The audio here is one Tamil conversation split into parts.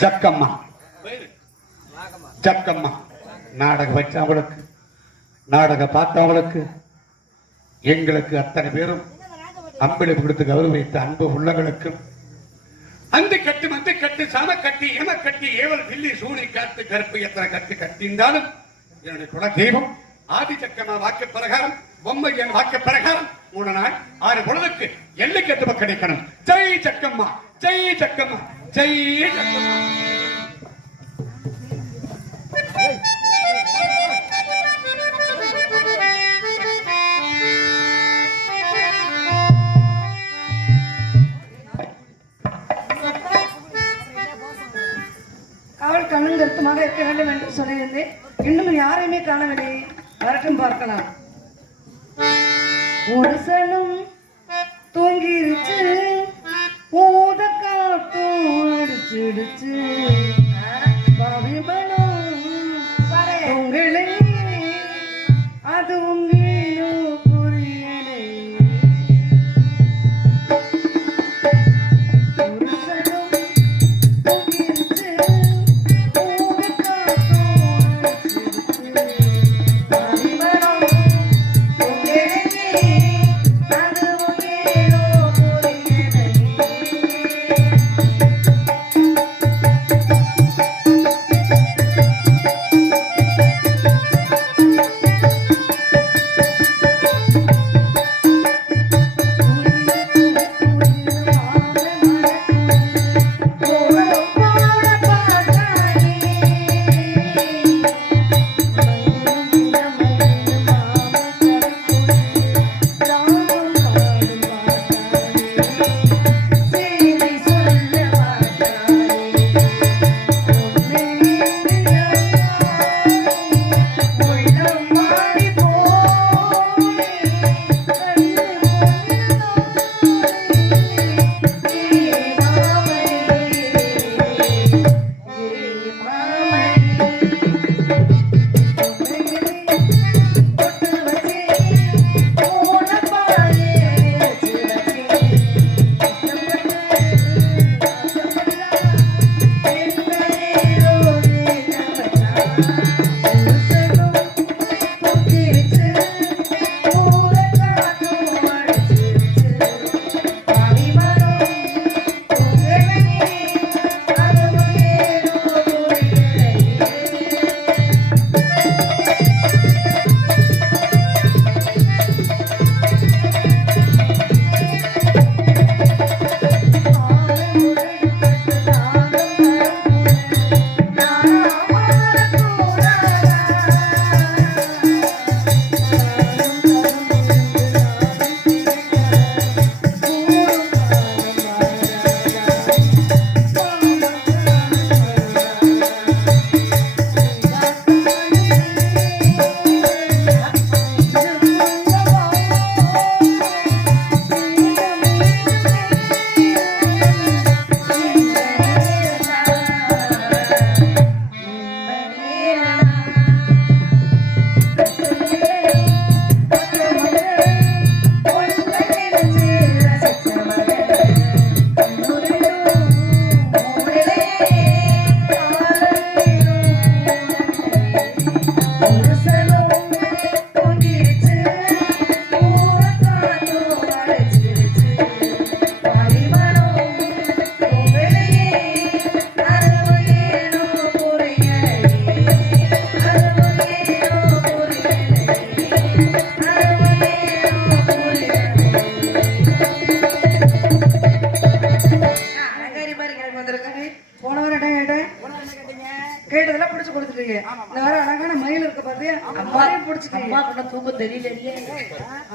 ஜக்கம்மா ஜக்கம்மா நாடகம் வச்சவங்களுக்கு நாடகம் பார்த்தவங்களுக்கு எங்களுக்கு அத்தனை பேரும் அம்பளி கொடுத்து கௌரவித்த அன்பு உள்ளங்களுக்கும் அந்த கட்டு மந்த கட்டு சம கட்டி எம கட்டி ஏவல் பில்லி சூனி காத்து கருப்பு எத்தனை கட்டு கட்டியிருந்தாலும் என்னுடைய குல தெய்வம் ஆதி சக்கமா வாக்கு பிரகாரம் பொம்மையன் வாக்கு பிரகாரம் 3 நாள் 6 பொழுதுக்கு எல்லைக்கு எட்டும கிடைக்கணும். ஜெய் சக்கம்மா ஜெய் சக்கம்மா ஜெய் சக்கம்மா. அவள் கண்ணும் கருத்துமாக இருக்க வேண்டும் என்று சொல்லியிருந்தேன். இன்னும் யாரையுமே காணவில்லை. வரட்டும் பார்க்கலாம். ஒரு சனம் தூங்கிருச்சு, ஊத காத்தும் அடிச்சிடுச்சு, உங்களே அது உங்களோ புரியலை. ஒரு சனம் தூங்கிருச்சு, ஊத காத்தும்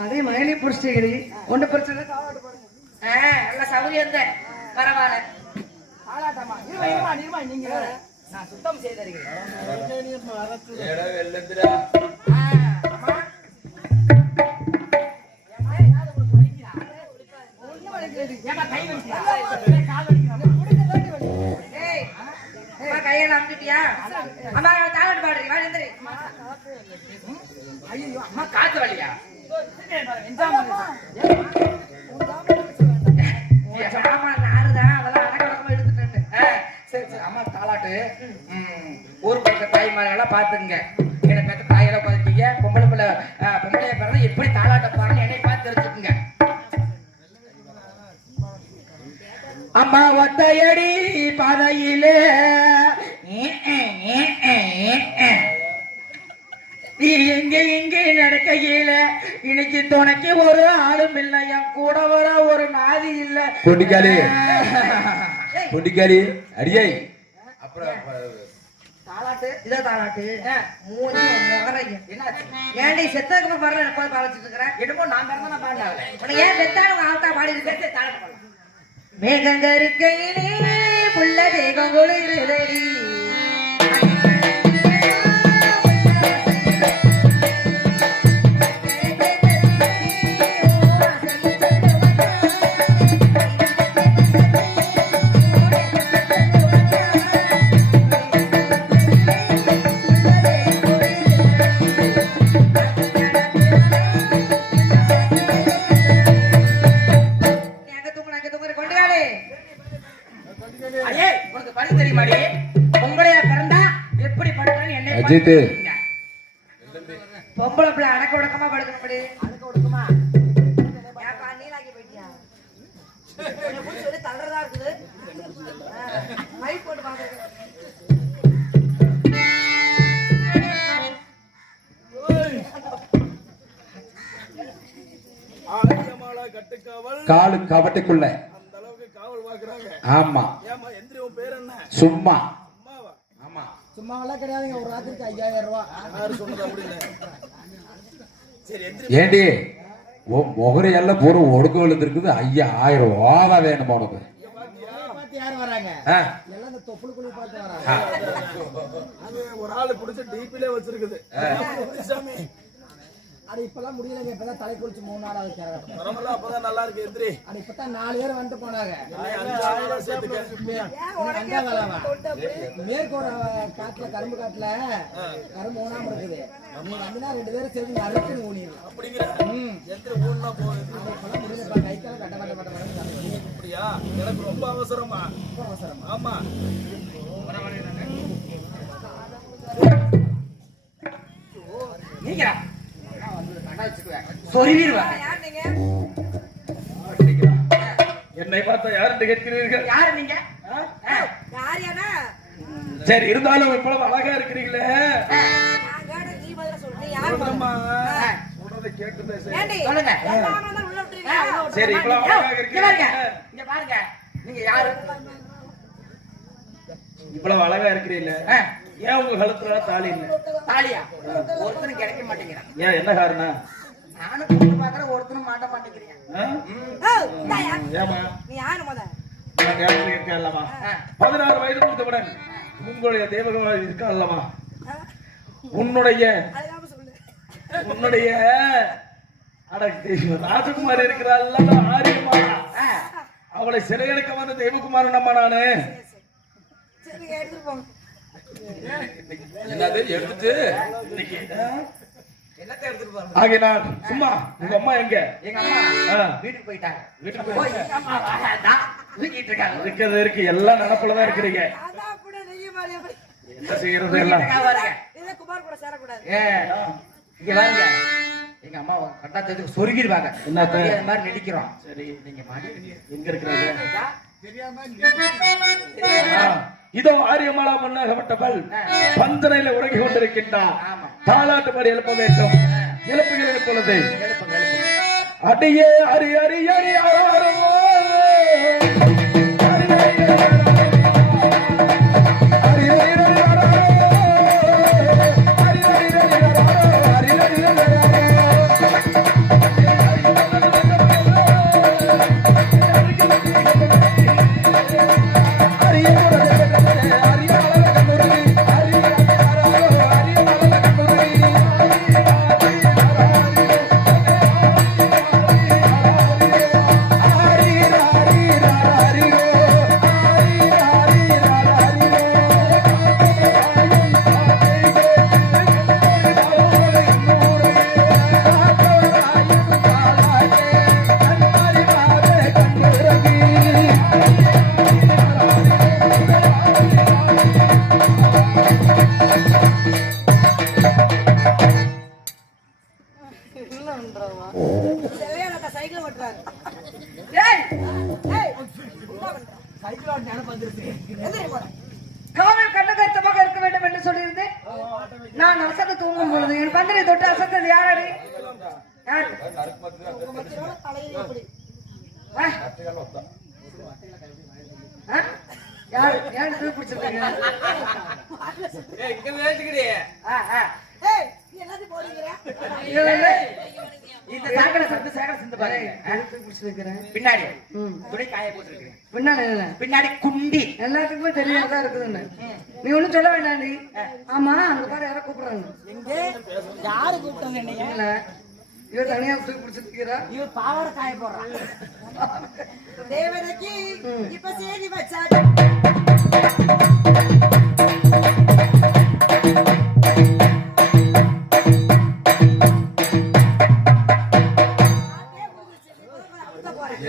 அதே மயிலை புடிச்சிட்டீங்க. ஒண்ணு பிரச்சனை நல்ல சௌரியம் தான். பரவாயில்ல. நீங்க நான் சுத்தம் செய்தீங்க. கையெல்லாம் அமுட்டியா? அம்மா தாளம் பாடுறீங்க. ஐயோ அம்மா காத்து வலியா? சரி சரி அம்மா தாலாட்டு. ஊர் பக்க தாய்மார்கள் எல்லாம் பாத்துங்க. என்னை பெற்ற தாயெல்லாம் பார்த்துட்டீங்க. பொம்பளைய பிறந்தா எப்படி தாலாட்ட போறான்னு என்னை பார்த்து தெரிஞ்சுக்குங்க. அம்மா ஒத்தையடி பாதையிலே நீ எங்கே நடக்கையில இன்னைக்கு துணைக்கு ஒரு ஆளும் இல்லை, என் கூட வர ஒரு நாதி இல்ல. பொண்டிக்காளி அடியை அப்புறம் தாலாட்டு இதான் தாலாட்டு. மூணு முகரைங்க என்னாச்சு? ஏன்டி செத்ததுக்கு பாடுற எப்ப பாடிச்சிட்டு இருக்கிறேன்? என்னமோ நான் பிறந்தா நான் பாடினேன். ஏன் பெத்தாலும் ஆள்தான் பாடி இருக்கே தாலாட்டு பாடலாம். மேகங்கருக்கையிலே புள்ள தேகம் குளிருதடி அஜித் பொம்பளை பிள்ளை அடக்க ஒடுக்கமா படுக்கணும். அடக்க ஒடுக்கமா நீலாக்கி போயிட்டியா? சொல்லி தள்ளுறதா இருக்குது. மைக் போட்டு பாக்குறேன். காலு கவட்டைக்குள்ள ஆமா சும்மா ஆமா சும்மாவெல்லாம் கிடையாதுங்க. ஒரு ராத்திரிக்கு 5000 ரூபாய். ஏண்டி முகரை எல்லாம் பூரா ஒடுக்க விழுந்திருக்குது. 5000 ரூபா வேணுமா உனக்கு? யாரு வராங்க? எல்லாம் இந்த தொப்புளுக்குள்ள பார்த்து வராங்க. அது ஒரு ஆளு புடிச்சு டீப்பிலே வச்சிருக்குது. அது இப்பெல்லாம் முடியலங்க. இப்பதான் தலை குளிச்சு 3 நாள் ஆகுது. பரவாயில்ல, அப்பதான் நல்லா இருக்கு. எந்திரி. அது இப்பதான் 4 பேர் வந்துட்டு போனாங்க. 5000 சேர்த்துக்க. மேற்கு ஒரு காட்டுல கரும்பு காட்டுல கரும்பு ஊனாம இருக்குது. நீ வந்துனா 2 பேரும் சேர்ந்து அறுத்து ஊனிடலாம். அப்படிங்கிற எந்திரி ஊன்னா போகுது. இப்பெல்லாம் முடியலப்பா. கை கால கட்ட அப்படியா? எனக்கு ரொம்ப அவசரமா. ஆமா, நீங்க என்னை பார்த்தா யாருன்னு கேட்கிறீர்கள்? யாரு நீங்க? சரி, இருந்தாலும் இவ்வளவு அழகா இருக்கிறீங்களே. சொல்றதை கேட்டு சொல்லுங்க. சரி, இவ்வளவு அழகா இருக்கிறீங்க. இங்க பாருங்க, நீங்க யாரு? இவ்வளவு அழகா இருக்கிறீங்களே, ஏன் உங்க கழுத்துல தாலி இல்ல? தாலியா? ஒருத்தனும் கிடைக்க மாட்டேங்கிறான். ஏன், என்ன காரணம்? நானும் பொண்ணு பாக்குறேன், ஒருத்தனும் மாட்ட மாட்டேங்கிறீங்க. ஏமா நீ யாரு முத? 16 வயது முடித்தவுடன் உங்களுடைய தேவகமாக இருக்கா அல்லவா? உன்னுடைய ராஜகுமாரி இருக்கிறாள், ஆரியமாளா? அவளை சிறையெடுக்க வந்த தேவகுமாரன் நம்ம நானு. என்னது எடுத்துட்டு ஆகினான். சும்மா உங்க அம்மா எங்க? எங்க அம்மா வீட்டுக்கு போயிட்டாங்க. வீட்டுக்கு போய் அம்மா தூக்கிட்டு இருக்காங்க. இருக்கிறது இருக்கு, எல்லாம் நினப்புலதான் இருக்கிறீங்க. என்ன செய்யறது எல்லாம்? இங்க பாருங்க, எங்க அம்மா கட்டாத்ததுக்கு சொருகிடுவாங்க. என்னத்த அந்த மாதிரி நடிக்கிறோம். சரி, நீங்க மாடி எங்க இருக்கிறாங்க? இதோ ஆரியமாலா மண்ணாகப்பட்டவள் பந்தனையில உறங்கி கொண்டிருக்கின்றார். தாலாட்டு பாடி எழுப்ப வேண்டும். எழுப்புகிற பொழுது அடியே அரி அரி அரி காவல் கண்ணகர்த்தமாக இருக்க வேண்டும் என்று சொல்லியிருந்தேன். நான் அசந்து தூங்கும் பொழுது என் பந்தரை தொட்டு அசத்தது யாரு? யாரு? யாரு யாரு தூக்கி பிடிச்சிருக்காங்க? இந்த சாக்கடை சத்து சேகர சிந்து பாருங்க. பின்னாடி துணி காய போட்டுருக்கேன். பின்னாடி குண்டி எல்லாத்துக்குமே தெரியாமதான் இருக்குதுன்னு நீ ஒண்ணும் சொல்ல வேண்டாம். நீ ஆமா அங்க பாரு யாரோ கூப்பிடுறாங்க. யாரு கூப்பிட்டாங்க நீங்க? இல்ல இவர் தனியா தூக்கி பிடிச்சிருக்கிறா. இவர் பாவாடை காய போடுறான். தேவதைக்கு இப்ப செய்தி வச்சா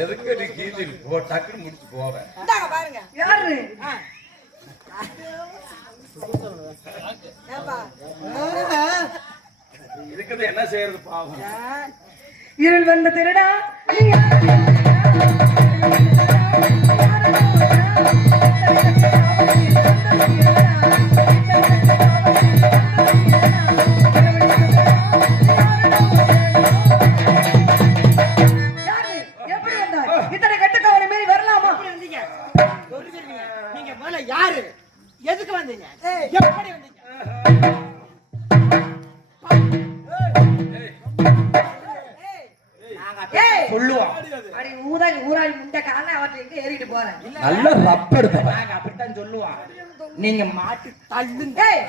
எதுக்கு நீ கீழே போ, டக்குன்னு முடிச்சு போவேன். பாருங்க. யாரு? இதுக்கு என்ன செய்யறது பாவம். இருள் வந்த திருடா நீ எப்படி வந்தாய்? இத்தனை கட்டுக்கவலை மீறி வரலாமா? நீங்க முதல்ல யாரு? எதுக்கு வந்தீங்க? எப்படி வந்தீங்க? ஏய் சொல்லுவோம். அடி ஊதாரி ஊராளி முண்டை கால அவர்கிட்ட எங்க ஏறிட்டு போறேன். நல்ல ரப்ப எடுத்தவன். நாங்க அப்படித்தான் சொல்லுவோம். நீங்க மாட்டு தள்ளுங்க. ஏய்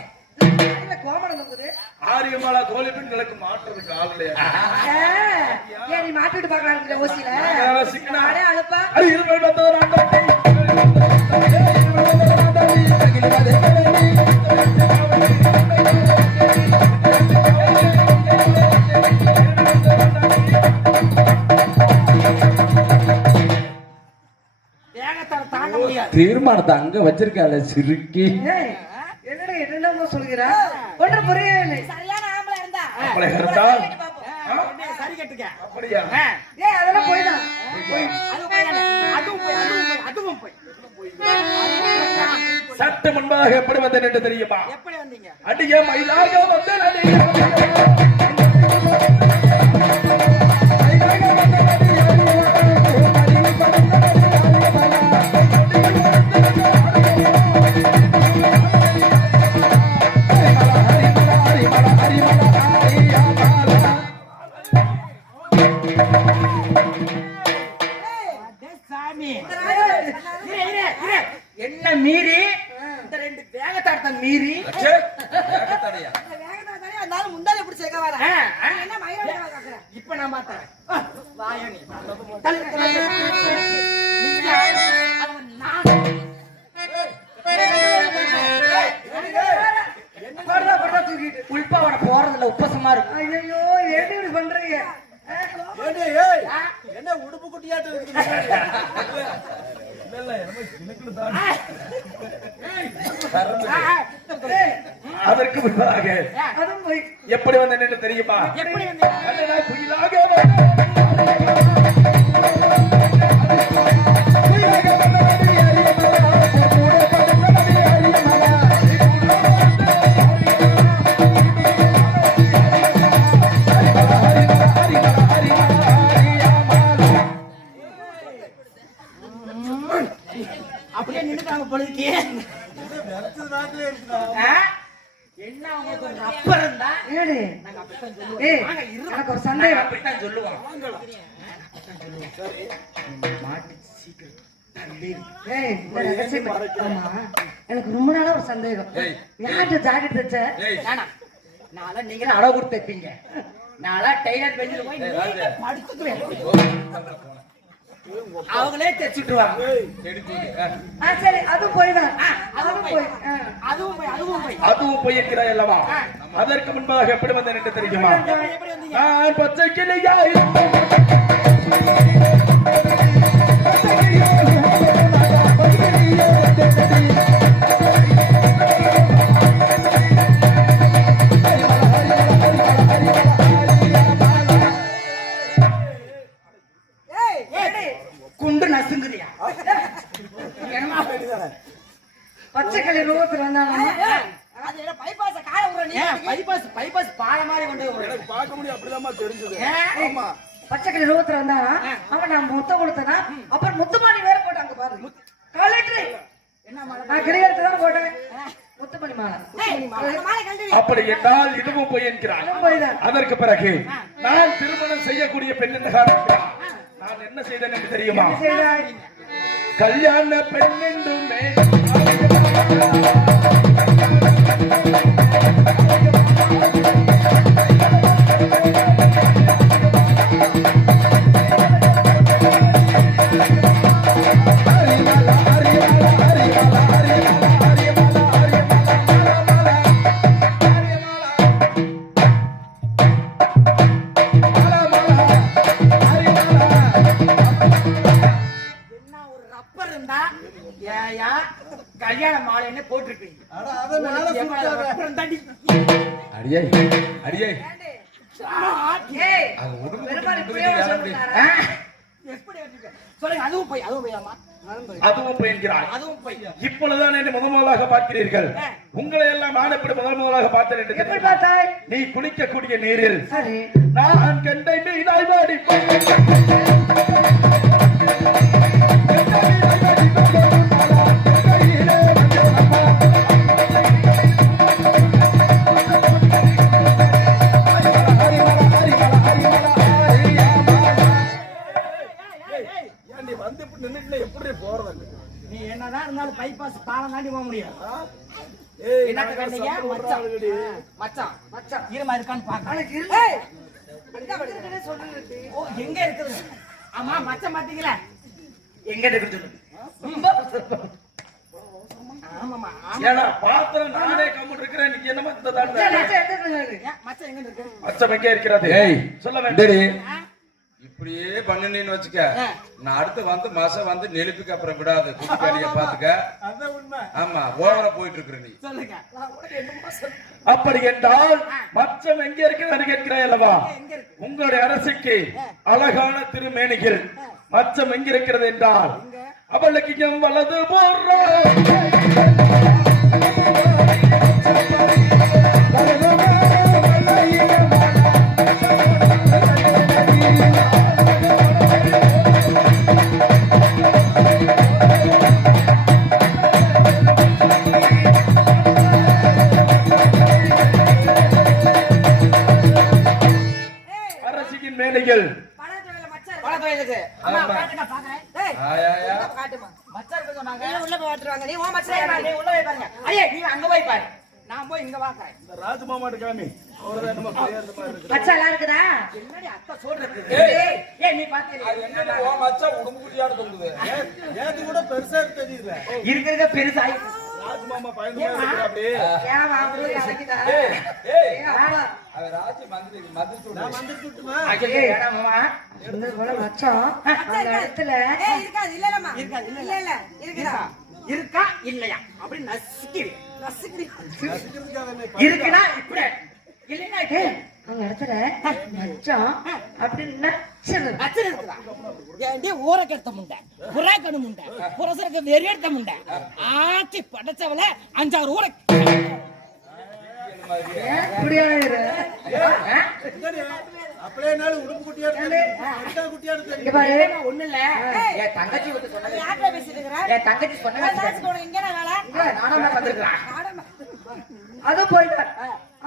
அடியில கோமணம் இருக்குது. ஆரியமாலா கோழி பெண்களுக்கு மாற்றுறதுக்கு ஆள் இல்லையா? ஏன் நீ மாட்டிட்டு பாக்கலாம்ன்ற ஓசில சிக்கனா அடே அழுப்பா. அது இருமல் வந்தது நான் வேகத்தால தாண்ட முடியாது. தீர்மானத்தை அங்க வச்சிருக்கால சிறுக்கி. ஏய் என்னடா என்னென்னமோ சொல்கிறா? ஒன்றும் புரியவே இல்லை. சரியான ஆம்பளை இருந்தா அப்பளை இருந்தா சரி கட்டுக்க. அப்படியா? ஏய் அதெல்லாம் போய்தான். அதுவும் போய் சட்ட முன்பாக எப்படி வந்தேன் என்று தெரியுமா? எப்படி வந்தீங்க? அடிய மயிலாக வந்தேன். சாமி என்ன மீறி இந்த ரெண்டு வேகத்தாட்டத்தை மீறி இப்ப நான் பார்த்தேன். வாயனி உள்பாவோட போறதுல உப்பசமா இருக்கும். ஐயோ ஏன் இப்படி பண்றீங்க? என்ன உடுப்பு குட்டியாட்டு இருக்கு? அதற்கு முன்பாக அதுவும் போய் எப்படி வந்தேன் என்று தெரியுமா? எப்படி வந்தீங்க? அண்ணனாய் குயிலாக வந்தேன். அப்படியே நின்னுட்டாங்க பொழுதுக்கு. என்ன உங்களுக்கு ஒரு ரப்பர் இருந்தா ஏடி நாங்க அப்படித்தான் சொல்லுவோம். ஏய் வாங்க, இருங்க. எனக்கு ஒரு சந்தேகம். அப்படித்தான் சொல்லுவோம். ஏய் இந்த ரகசியம் ஆமா எனக்கு ரொம்ப நாளா ஒரு சந்தேகம். யார்கிட்ட ஜாக்கெட் தச்ச? வேணாம். நான்லாம் நீங்களும் அளவு கொடுத்து தைப்பீங்க. நான்லாம் டெய்லர் பெஞ்சில் போய் நீங்க படுத்துக்குவேன். அவங்களே தைச்சுட்டுருவாங்க. சரி அதுவும் போய்தான். அதுவும் போய் அதுவும் போய் அதுவும் போய் அதுவும் போயிருக்கிறாய் அல்லவா? அதற்கு முன்பாக எப்படி வந்தேன் என்று தெரியுமா? எப்படி வந்தீங்க? நான் பச்சை கிளியா குண்டு நசுங்குறியா? பச்சைக்கிளி ரூபத்துல வந்தானா அது என்ன பைபாஸ் கால ஊற நீ பைபாஸ் பால மாதிரி கொண்டு போய் எனக்கு பார்க்க முடியும் அப்படிதான் தெரிஞ்சது. ஆமா பச்சைக்கிளி ரூபத்துல வந்தானா அவன் நான் முத்த கொடுத்தனா அப்புறம் முத்துமானி வேற போட்டாங்க பாரு கலெக்டர் என்ன மாலை நான் கிளியர்த்து தான் போட்டேன் முத்துமணி மாலை மாலை கழட்டி அப்படி என்றால் இதுவும் போய் என்கிறார். போய்தான் அதற்கு பிறகு நான் திருமணம் செய்யக்கூடிய பெண் என்ற காரணத்தால் நான் என்ன செய்தேன் என்று தெரியுமா? செய்தாய் கல்யாண பெண் என்றுமே கல்யாண மாலைன்னு போட்டிருக்கீங்க. அடியே அடியே ஏய் அது ஒடுங்கு பெருமாள் ஒடுங்கு இப்படியே வேலை சொல்றாரா எப்படி வச்சிருக்க? சொல்லுங்க. அதுவும் போய் ஆமா அதுவும் போய் என்கிறார். அதுவும் போய் இப்பொழுதுதான் என்னை முதலாக பார்க்கிறீர்கள். உங்களை எல்லாம் நான் எப்படி முதலாக பார்த்தேன் என்று எப்படி தெரியுமா? பார்த்தாய் நீ குளிக்கக்கூடிய நீரில் சரி நான் கண்டை மீனாய் வாடி வந்து இப்படி நின்னுட்டு எப்படி போறது? நீ என்னதான் இருந்தாலும் பைபாஸ் பாலம் தாண்டி போக முடியும். ஏய் என்னத்த கண்டீங்க? மச்சான் மச்சான் மச்சான் ஈரமா இருக்கான்னு பாக்க. அவனுக்கு இல்ல அங்க சொல்லுங்க ஓ எங்க இருக்குது? ஆமா மச்சான் பாத்தீங்களா? எங்க இருக்குது? ஆமாமா ஏன்னா பாத்திரம் நானே கம்முட்டு இருக்கிறேன். நீ என்னமா இந்த தாண்ட மச்சான் எங்க இருக்கு? அச்சம் எங்கே இருக்கிறது? ஏய் சொல்ல வேண்டும். இந்தடி இப்படியே பண்ணினேன்னு வச்சுக்க நான் அடுத்து வந்து மாசம் வந்து நெலுப்புக்கு அப்புறம் விடாது குட்டிக்காளிய பாத்துக்க. ஆமா ஓவரா போயிட்டு இருக்கிற நீ. சொல்லுங்க. அப்படி என்றால் மச்சம் எங்கே இருக்கிறது கேட்கிறாய் அல்லவா? உங்களுடைய அரசுக்கு அழகான திருமேனிகள் மச்சம் எங்க இருக்கிறது என்றால் அவளுக்கு எம் வலது போடுறோம். அரசியின் மேனிகள் அம்மா காட்டுங்க பாக்குறேன். டேய் ஆயா காட்டுமா. மச்சான் இருக்கு சொன்னாங்க. உள்ள போய் வாட்டுறாங்க. நீ உன் மச்சான் நீ உள்ள போய் பாருங்க. ஐயே நீ அங்க போய் பாரு. நான் போய் இங்க வாக்குறேன். இந்த ராஜமாமாட்ட காமி அவர்தான் நம்ம பிள்ளையார் மாதிரி இருக்கு. மச்சான் நல்லா இருக்குதா என்னடி அத்தை சொல்றது? ஏய் ஏய் நீ பாத்தியா? என்னடி ஓ மச்சான் உடும்பு குட்டியாட தொங்குது. ஏது கூட பெருசா தெரியல. இருக்கிறத பெருசாயி ராஜமாமா பயந்து இருக்கிற அப்படியே. ஏன் வாங்குறது அழைக்குதா ஏய் ஆமா அது ராஜி மந்திரி மந்திரி நான் வந்து சுட்டுமா? ஐயே வேணாமா. இந்த போல மச்சான் அந்த இடத்துல இருக்காது இல்லலமா. இருக்காது இல்ல இல்ல இருக்குதா? இருக்கா இல்லையா? அப்படி நசுக்கிடு. நசுக்கிடு. இருக்குனா இப்படி. இல்லைனா இப்படி. அந்த இடத்துல மச்சான் அப்படி நச்சது அச்சல் இருக்குதா? ஏண்டி ஊர கெடுத்த முண்டை புறாக்கணு முண்டை புரசருக்கு வெறி எடுத்த முண்டை ஆட்டி படைச்சவள 5-6 ஊர இப்படியா இரு அப்படியே நாள் உடுப்பு குட்டியா மச்சா குட்டியா இங்க பாரு ஒண்ணு இல்ல. என் தங்கச்சி வந்து சொன்னது. யார்ட்ட பேசிட்டு இருக்கற? என் தங்கச்சி சொன்னது. இங்க நான் வேலை. நானும் தான் வந்திருக்கேன். அது போயிட்டா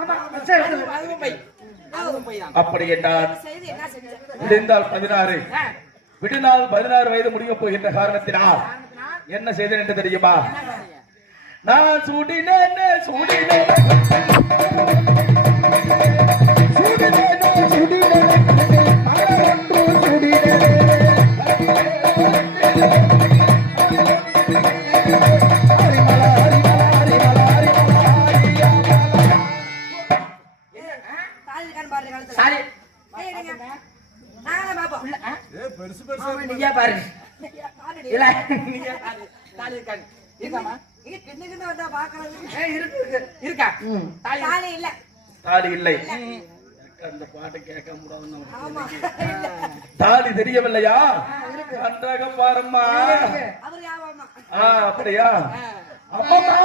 ஆமா மச்சான் இருக்குது அதுவும் போய். அதுவும் போய் தான். அப்படி என்றால் செய்து என்ன செஞ்ச? விடிந்தால் 16 விடினால் 16 வயது முடிய போகின்ற காரணத்தினால் என்ன செய்தேன் என்று தெரியுமா? நான் சுடினேன் சுடினேன் சாரி. பெருசு பெருசா நீங்க பாரு. இல்ல நீங்க பாரு. தாலி இருக்காது. இருக்காமா? இங்க கிண்ணு வந்தா பாக்குறதுக்கு இருக்கு இருக்கு. இருக்கா? தாலி இல்ல. தாலி இல்லை. அந்த பாட்டு கேட்க முடியாது. தாலி தெரியவில்லையா? நன்றாக பாரும்மா. அவர் யாவமா? அப்படியா? அப்பமா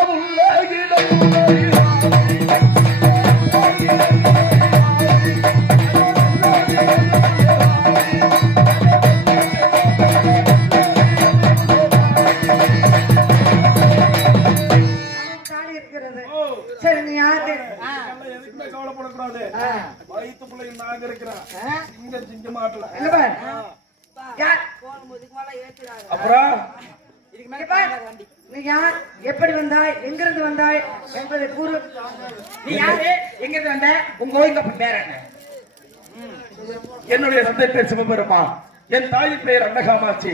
சரி நீ யாரு இதெல்லாம் எதுக்குமே கவலைப்படக்கூடாது. வயித்துக்குள்ள நாங்க இருக்கிறோம். இங்க சிங்க மாட்டல. இல்ல பாரு யார் அப்புறம் இங்க பாரு. நீ யார், எப்படி வந்தாய், எங்கிருந்து வந்தாய் என்பதை கூறு. நீ யாரு, எங்க இருந்து வந்த, உங்க கோயில் பேர் என்ன? என்னுடைய தந்தை பேர் சிவபெருமான், என் தாயின் பெயர் அன்னகாமாட்சி.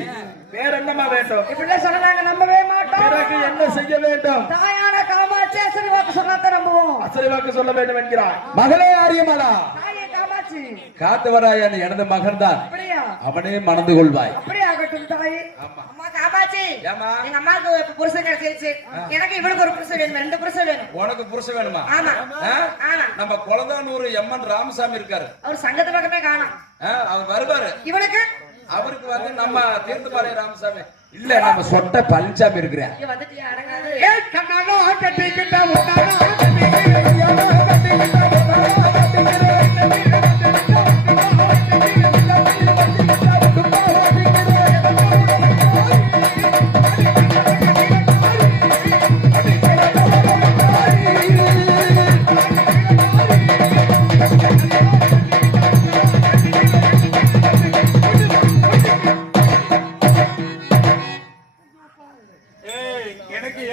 வேற என்னமா வேண்டும்? இப்படிலாம் சொன்னா நாங்க நம்பவே மாட்டோம். பிறகு என்ன செய்ய வேண்டும்? தாயான காமாட்சி அசரி வாக்கு சொன்னாதான் நம்புவோம். அசரி வாக்கு சொல்ல வேண்டும் என்கிறார். மகளே ஆரியமலா, தாயே காமாட்சி, காத்தவராயன் எனது மகன் தான், அப்படியா? அவனே மணந்து கொள்வாய். அப்படியே ஆகட்டும் தாயே. அம்மா காமாட்சி, ஏமா எங்க அம்மாவுக்கு இப்ப புருஷன் கிடைச்சிருச்சு. எனக்கு இவளுக்கு ஒரு புருஷன் வேணும், 2 புருஷன் வேணும். உனக்கு புருஷன் வேணுமா? ஆமா ஆ? ஆமா. நம்ம குலதானூர் எம்என் ராமசாமி இருக்காரு, அவர் சங்கத்து பக்கமே காணோம். அவர் வருவாரு. இவனுக்கு அவருக்கு வந்து நம்ம தீர்த்தபாளைய ராமசாமி இல்ல, நம்ம சொட்ட பழனிசாமி இருக்கிறேன். இங்க வந்துட்டியா அடங்காது.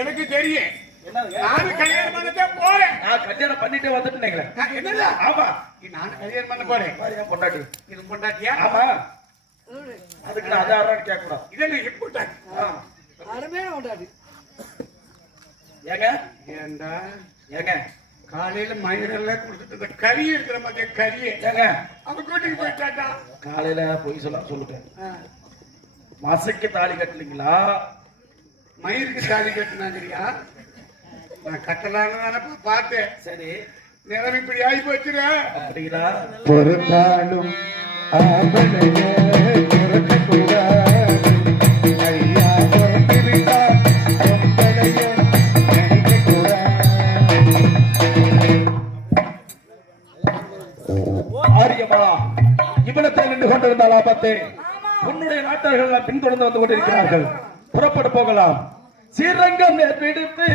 எனக்கு தெரியும், என்னது? நானும் கல்யாணம் பண்ணதே போறேன். நான் கல்யாணம் பண்ணிட்டே வந்துட்டேன். என்னடா? ஆமா, நானும் கல்யாணம் பண்ண போறேன். என் பொண்டாட்டி. இது பொண்டாட்டியா? ஆமா, அதுக்கு நான் ஆதாரம் கேட்க கூடாது. இதெல்லாம் எப்படி? ஏங்க ஏண்டா ஏங்க காலையில மயிரெல்லாம் கொடுத்துட்டு கறி இருக்கிற மாதிரி கறியை ஏங்க அவன் கூட்டிட்டு போயிட்டாட்டா. காலையில போய் சொல்லிட்டேன். மசைக்கு தாலி கட்டலீங்களா? மயிருக்கு தாலி கட்டினாங்கறியா? நான் கட்டலான்னு தானப்பா பார்த்தேன். சரி, நிறம் இப்படி ஆகி போச்சுடா. அப்படிங்களா? பொறுத்தாலும் ஆவலையே பொறுக்கக்கூடாது. ஐயா பொறுத்திருந்தால் பொம்பளையே நினைக்கக்கூடாது. ஆரியமா, இவ்வளத்தில் நின்று கொண்டிருந்தால் ஆபத்து. உன்னுடைய நாட்டர்கள் பின்தொடர்ந்து வந்து கொண்டிருக்கிறார்கள். புறப்பட்டு போகலாம். ஸ்ரீரங்கம் விடுத்து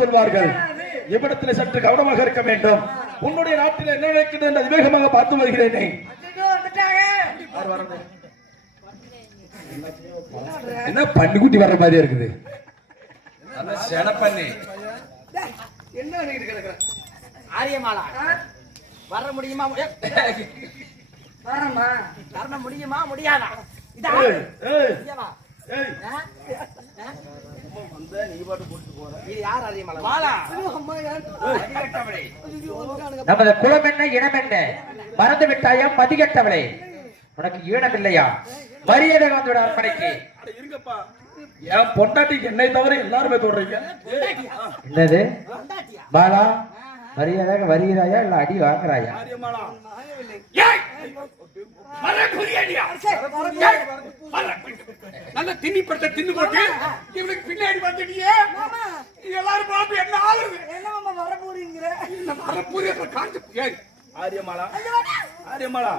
சொல்வார்கள். இவ்விடத்தில் சற்று கவனமாக இருக்க வேண்டும். உன்னுடைய நாட்டில் என்ன நடக்கிறது என்று அதிவேகமாக பார்த்து வருகிறேனே. என்ன பன்னிக்குட்டி வர்ற மாதிரி இருக்குது? செனப்பண்ணி என்ன கிடக்குற ஆரியமாலா வர முடியுமா? வரமா வர முடியுமா முடியாதா? இதா இங்கவா. இது யார் ஆரியமாலா? மாலா. அதிகட்டவளே. நமது குலம் என்ன, இனம் என்ன, மறந்து விட்டாயா மதிகட்டவளே? உனக்கு ஈனம் இல்லையா? மரியாதை வந்துவிட அரண்மனைக்கு. இருங்கப்பா, என் பொண்டாட்டிக்கு என்னை தவிர எல்லாருமே தொடறீங்க. என்னது பாலா? மரியாதை வருகிறாயா இல்ல அடி வாங்குறாயா? நல்ல திண்ணி படுத்த தின்னு போட்டு இவனுக்கு பின்னாடி வந்துட்டியே. எல்லாரும் பாப்பி என்ன ஆகுது? என்ன வர போறீங்கிற வரப்பூரி காஞ்சு ஏய் ஆரியமாலா, ஆரியமாலா,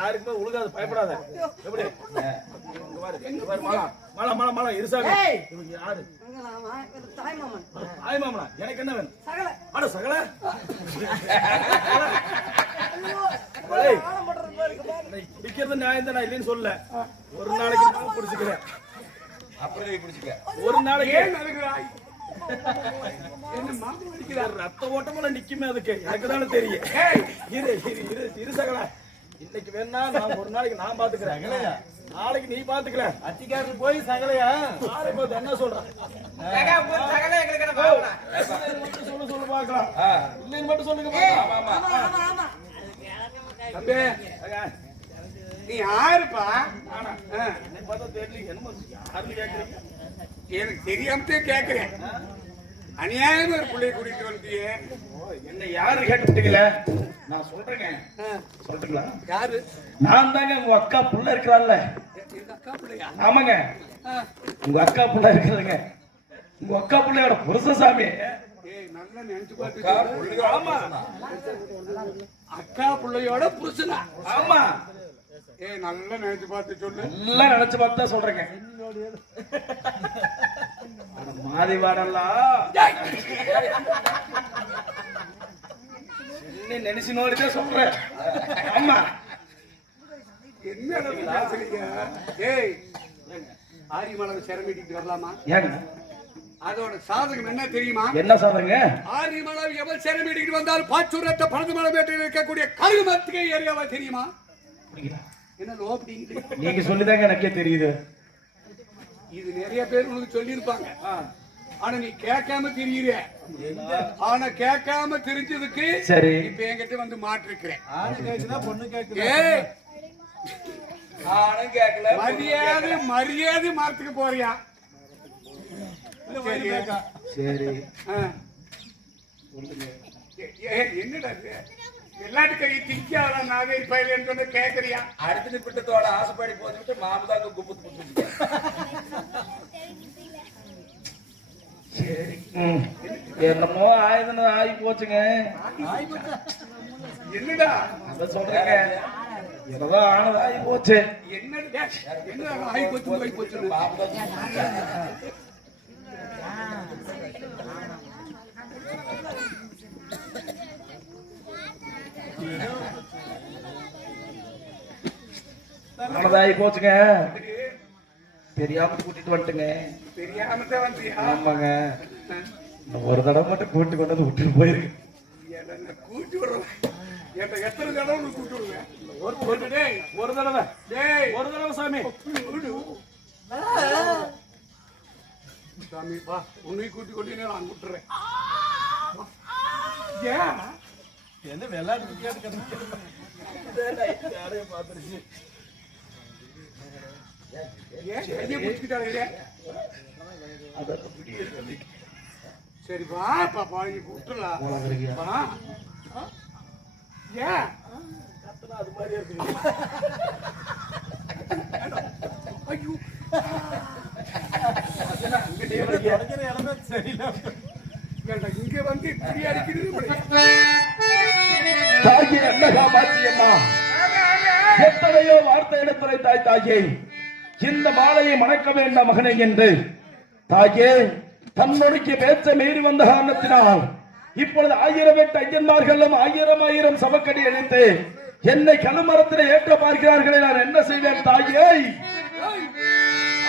யாருக்குமே உழுகாது, பயப்படாத. எப்படி மாலா மாலா மாலா மாலா இருசாமி, இவங்க யாரு? தாய்மாமன். ஆயமாமனா, எனக்கு என்ன வேணும்? சகல அட சகல, பிடிக்கிறது நியாயம் தான், இல்லைன்னு சொல்ல. ஒரு நாளைக்கு நான் பிடிச்சுக்கிறேன், அப்படியே பிடிச்சுக்க. ஒரு நாளைக்கு என்ன மாமா ரத்த ஓட்டமெல்லாம் நிக்குமே, அதுக்கு எனக்கு தானே தெரியும். இரு இரு இரு இரு சகல, இன்னைக்கு வேணா நான் ஒரு நாளைக்கு நான் பாத்துக்கிறேன், நாளைக்கு நீ பாத்துக்கல. அத்திக்காரத்து போய் சகலையா என்ன சொல்றேன்? சொல்லு சொல்லு பாக்கலாம், இல்லைன்னு மட்டும் சொல்லுங்க. ஆமா ஆமா தம்பி, நீ யாருப்பா? ஆனா என்னை பார்த்தா தெரியல என்னமோ யாருன்னு கேக்குறீங்க? எனக்கு தெரியாமத்தே கேக்குறேன். அநியாயமா ஒரு பிள்ளைய கூட்டிட்டு வந்தியே. என்ன யாரு கேட்டுட்டீங்களே? நான் சொல்றேங்க. சொல்றீங்களா? யாரு? நான் தாங்க உங்க அக்கா புள்ள இருக்கிறாள்ல. எங்க அக்கா பிள்ளையா? ஆமாங்க. உங்க அக்கா புள்ள இருக்கிறதுங்க. உங்க அக்கா புள்ளையோட புருஷசாமி. ஏய் நல்லா நினைச்சு பார்த்து. ஆமா. அக்கா பிள்ளையோட புருஷனா? ஆமா. ஏய் நல்லா நினைச்சு பார்த்து சொல்லு. நல்லா நினைச்சு பார்த்து தான் சொல்றேங்க. மாதி வாடலாம் நினைச்சு நோடிதான் சொல்றேன். ஆமா. என்ன பேசுறீங்க? ஏய் ஆரியமலை சிரமேட்டிட்டு வரலாமா? ஏங்க அதோட சாதகம் என்ன தெரியுமா? என்ன சாதங்க? ஆரியமலை எவள் சிரமேட்டிட்டு வந்தால் பாச்சூரத்தை பறந்து மலை மேட்டில் இருக்கக்கூடிய கழுகுமத்திகை ஏரியாவா தெரியுமா? என்ன லோ அப்படிங்கிட்டு நீங்க சொல்லிதாங்க எனக்கே தெரியுது. இது நிறைய பேர் உனக்கு சொல்லி இருப்பாங்க. ஆனா நீ கேட்காம தெரியுற. ஆனா கேட்காம தெரிஞ்சதுக்கு சரி இப்ப என்கிட்ட வந்து மாட்டிருக்கிறேன். பொண்ணு கேட்குது. ஏய் நானும் கேட்கல. மரியாதை மாறத்துக்கு போறியா? சரி. சரி என்னடா இது? எல்லாத்துக்கும் கை திக்காத நாகை பயிலன்னு சொன்ன கேக்குறியா? அடுத்து நிப்பிட்டத்தோட ஆசைப்படி போச்சுட்டு மாமதாங்க குப்பத்து குப்பிட்டு. சரி என்னமோ ஆயுதம் ஆகி போச்சுங்க. என்னடா அத சொல்றேங்க. என்னதோ ஆனது ஆகி போச்சு. என்னடா என்ன ஆகி போச்சு? ஆனதாகி போச்சுங்க. தெரியாம கூட்டிட்டு வந்துட்டுங்க. தெரியாமதான் வந்தியா? ஆமாங்க. ஒரு தடவை மட்டும் கூட்டி கொண்டு வந்து விட்டுட்டு போயிருக்கு. கூட்டி விடுறேன். எத்தனை தடவை கூட்டி விடுவேன்? ஒரு தடவை ஒரு தடவை சாமி. சாமி பா உன்னை கூட்டி கொண்டு நான் விட்டுறேன். என்ன விளையாட்டு கேட்டு பாத்துருச்சு. சரி வாப்பா பாடி விட்டுலாம். ஏன் அது மாதிரி இருக்கு. ஐயோ இடமே சரியில்லை. இங்க வந்து இப்படி அடிக்கிறது. தாயே அண்ணகா மாச்சி அண்ணா எத்தனையோ வார்த்தை எடுத்துரை தாய் தாயே இந்த மாலையை மணக்க வேண்டாம் மகனே என்று தாயே தன்னுடைய பேச்ச மீறி வந்த காரணத்தினால் இப்பொழுது 1008 ஐயன்மார்களும் 1000 சபக்கடி அளித்து என்னை கழுமரத்தில் ஏற்ற பார்க்கிறார்களே நான் என்ன செய்வேன் தாயே?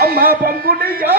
அம்மா பங்குடியா